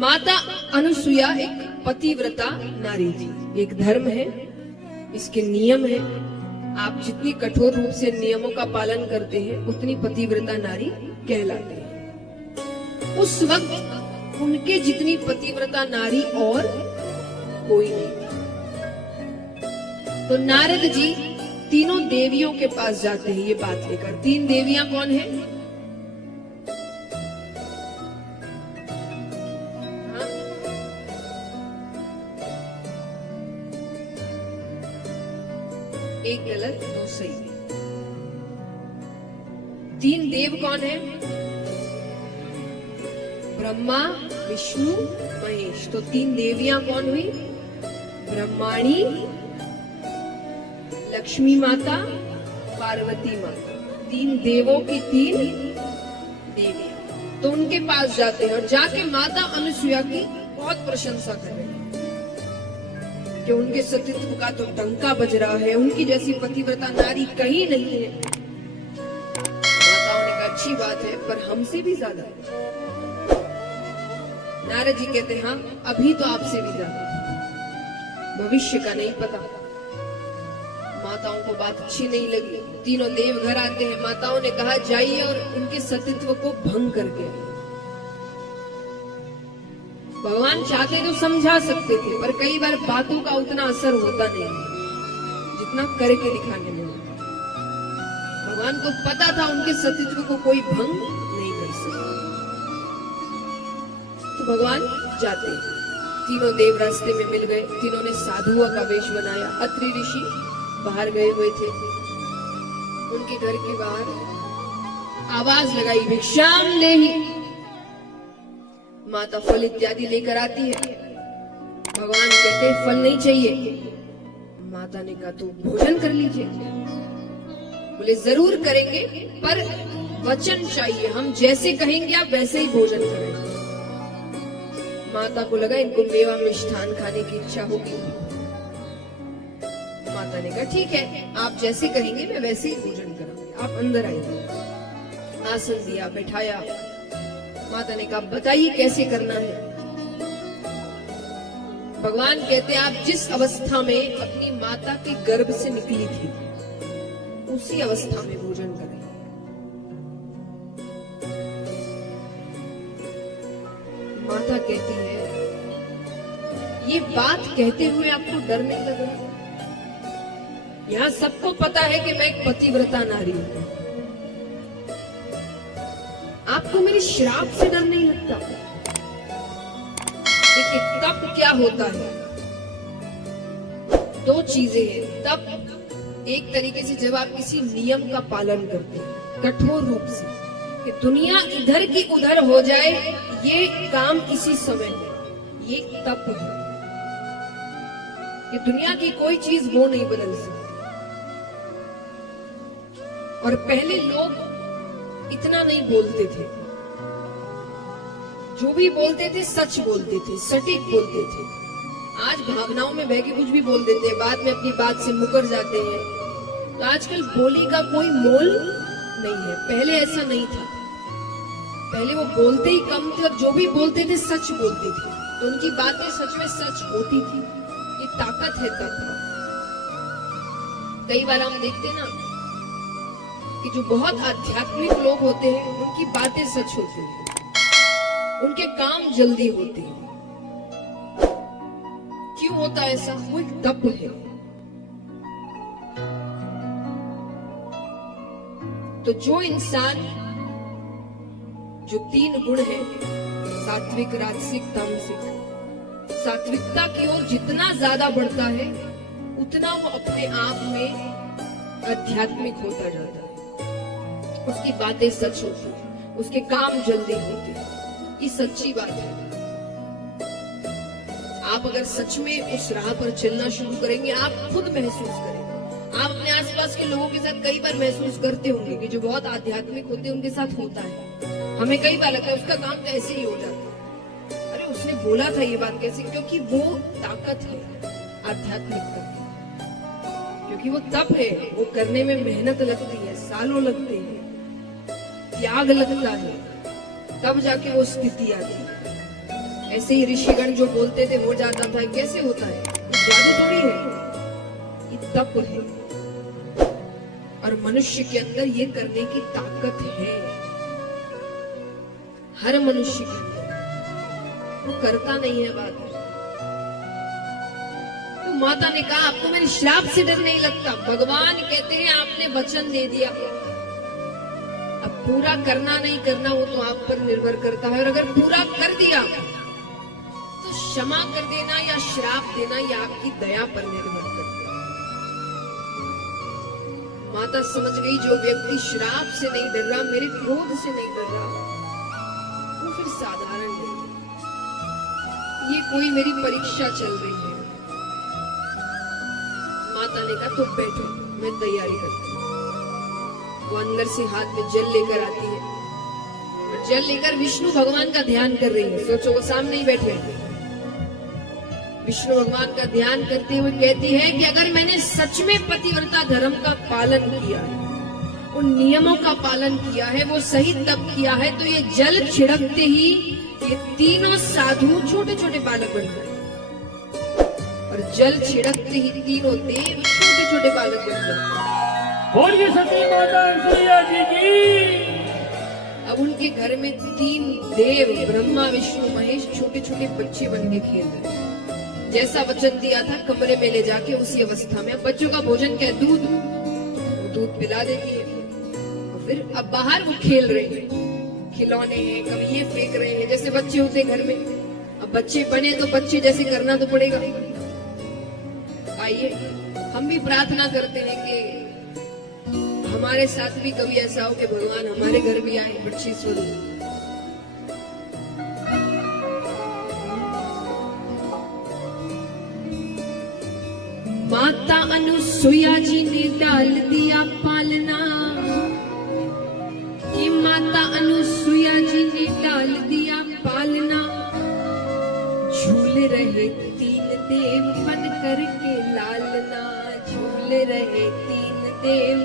माता अनुसुया एक पतिव्रता नारी थी। एक धर्म है, इसके नियम है। आप जितनी कठोर रूप से नियमों का पालन करते हैं उतनी पतिव्रता नारी कहलाते हैं। उस वक्त उनके जितनी पतिव्रता नारी और कोई नहीं थी। तो नारद जी तीनों देवियों के पास जाते हैं ये बात लेकर। 3 देवियां कौन है? एक गलत, 2 सही। 3 देव कौन है? ब्रह्मा, विष्णु, महेश। तो 3 देवियां कौन हुई? ब्रह्माणी, लक्ष्मी माता, पार्वती माता। 3 देवों की 3 देवियां। तो उनके पास जाते हैं और जाके माता अनुसुया की बहुत प्रशंसा कर रहे हैं कि उनके सतीत्व का तो डंका बज रहा है, उनकी जैसी पतिव्रता नारी कहीं नहीं है। माताओं ने कहा अच्छी बात है, पर हमसे भी ज्यादा है। नारद जी कहते हैं हाँ, अभी तो आपसे भी ज्यादा, भविष्य का नहीं पता। माताओं को बात अच्छी नहीं लगी। तीनों देव घर आते हैं। माताओं ने कहा जाइए और उनके सतीत्व को भंग करके। भगवान चाहते तो समझा सकते थे, पर कई बार बातों का उतना असर होता नहीं जितना करके दिखाने में होता। भगवान को पता था उनके सतीत्व को कोई भंग नहीं कर सकता। तो भगवान जाते, तीनों देव रास्ते में मिल गए। तीनों ने साधुआ का वेश बनाया। अत्रि ऋषि बाहर गए हुए थे। उनके घर के बाहर आवाज लगाई, भिक्षाम देहि। माता फल इत्यादि लेकर आती है। भगवान कहते फल नहीं चाहिए। माता ने कहा तो भोजन कर लीजिए। बोले जरूर करेंगे, पर वचन चाहिए, हम जैसे कहेंगे आप वैसे ही भोजन करेंगे। माता को लगा इनको मेवा मिष्ठान खाने की इच्छा होगी। माता ने कहा ठीक है, आप जैसे कहेंगे मैं वैसे ही भोजन करूंगी, आप अंदर आइए। आसन दिया, बैठाया। माता ने कहा बताइए कैसे करना है। भगवान कहते हैं आप जिस अवस्था में अपनी माता के गर्भ से निकली थी उसी अवस्था में भोजन करें। माता कहती है ये बात कहते हुए आपको डर नहीं लग रहा? यहाँ सबको पता है कि मैं एक पतिव्रता नारी हूं। आपको मेरे श्राप से डर नहीं लगता? देखिए तप क्या होता है? 2 चीजें हैं। तप एक तरीके से जब आप किसी नियम का पालन करते हैं कठोर रूप से, कि दुनिया इधर की उधर हो जाए, ये काम इसी समय है, ये तप है। कि दुनिया की कोई चीज वो नहीं बदल सकती। और पहले लोग इतना नहीं बोलते थे। जो भी बोलते थे सच बोलते थे, सटीक बोलते थे। आज भावनाओं में बह के कुछ भी बोल देते हैं, बाद में अपनी बात से मुकर जाते हैं। तो आजकल बोली का कोई मोल नहीं है। पहले ऐसा नहीं था। पहले वो बोलते ही कम थे और जो भी बोलते थे सच बोलते थे, तो उनकी बातें सच में सच होती थी। ये ताकत है तब। कई बार हम देखते ना कि जो बहुत आध्यात्मिक लोग होते हैं उनकी बातें सच होती हैं, उनके काम जल्दी होते हैं। क्यों होता है ऐसा? वो एक तप है। तो जो इंसान, जो 3 गुण है, सात्विक, राजसिक, तामसिक, सात्विकता की ओर जितना ज्यादा बढ़ता है उतना वो अपने आप में आध्यात्मिक होता जाता है। उसकी बातें सच होती है, उसके काम जल्दी होते हैं। ये सच्ची बात है। आप अगर सच में उस राह पर चलना शुरू करेंगे, आप खुद महसूस करेंगे। आप अपने आसपास के लोगों के साथ कई बार महसूस करते होंगे कि जो बहुत आध्यात्मिक होते हैं उनके साथ होता है। हमें कई बार लगता है उसका काम तो ऐसे ही हो जाता है। अरे उसने बोला था ये बात कैसे? क्योंकि वो ताकत है आध्यात्मिकता की। क्योंकि वो तप है, वो करने में मेहनत लगती है, सालों लगते हैं, त्याग लगता है, तब जाके वो स्थिति आती है। ऐसे ही ऋषिगण जो बोलते थे हो जाता था, कैसे होता है? जादू थोड़ी है, ये तप है। और मनुष्य के अंदर ये करने की ताकत है, हर मनुष्य के अंदर। वो करता नहीं है बात। तो माता ने कहा आपको मेरे श्राप से डर नहीं लगता? भगवान कहते हैं आपने वचन दे दिया, अब पूरा करना नहीं करना वो तो आप पर निर्भर करता है। और अगर पूरा कर दिया तो क्षमा कर देना या श्राप देना ये आपकी दया पर निर्भर करता है। माता समझ गई जो व्यक्ति श्राप से नहीं डर रहा, मेरे क्रोध से नहीं डर रहा, वो फिर साधारण नहीं है। ये कोई मेरी परीक्षा चल रही है। माता ने कहा तो बैठो, मैं तैयारी करती हूँ। वो अंदर से हाथ में जल लेकर आती है और जल लेकर विष्णु भगवान का ध्यान कर रही है। सोचो वो सामने ही बैठे हैं। विष्णु भगवान का ध्यान करते हुए कहती है कि अगर मैंने सच में पतिव्रता धर्म का पालन किया है, उन नियमों का पालन किया है, वो सही तब किया है, तो ये जल छिड़कते ही ये तीनों साधु छोटे छोटे बालक बन गए। और जल छिड़कते ही तीनों देव छोटे छोटे बालक बन गए। बोलिए सती माता सूर्या जी की। अब उनके घर में 3 देव ब्रह्मा विष्णु महेश छोटे छोटे बच्चे बन के खेल रहे हैं। जैसा वचन दिया था कमरे में ले जाके उसी अवस्था में। अब बच्चों का भोजन क्या है? दूध। वो दूध पिला देती है और फिर अब बाहर वो खेल रहे हैं, खिलौने हैं, कभी ये फेंक रहे हैं, जैसे बच्चे होते घर में। अब बच्चे बने तो बच्चे जैसे करना तो पड़ेगा। आइए हम भी प्रार्थना करते हैं कि हमारे साथ भी कभी ऐसा हो कि भगवान हमारे घर भी आए बच्चे स्वरूप। माता अनुसुईया जी ने डाल दिया पालना, कि माता अनुसुईया जी ने डाल दिया पालना। झूल रहे 3 देव बन करके लालना, झूल रहे 3 देव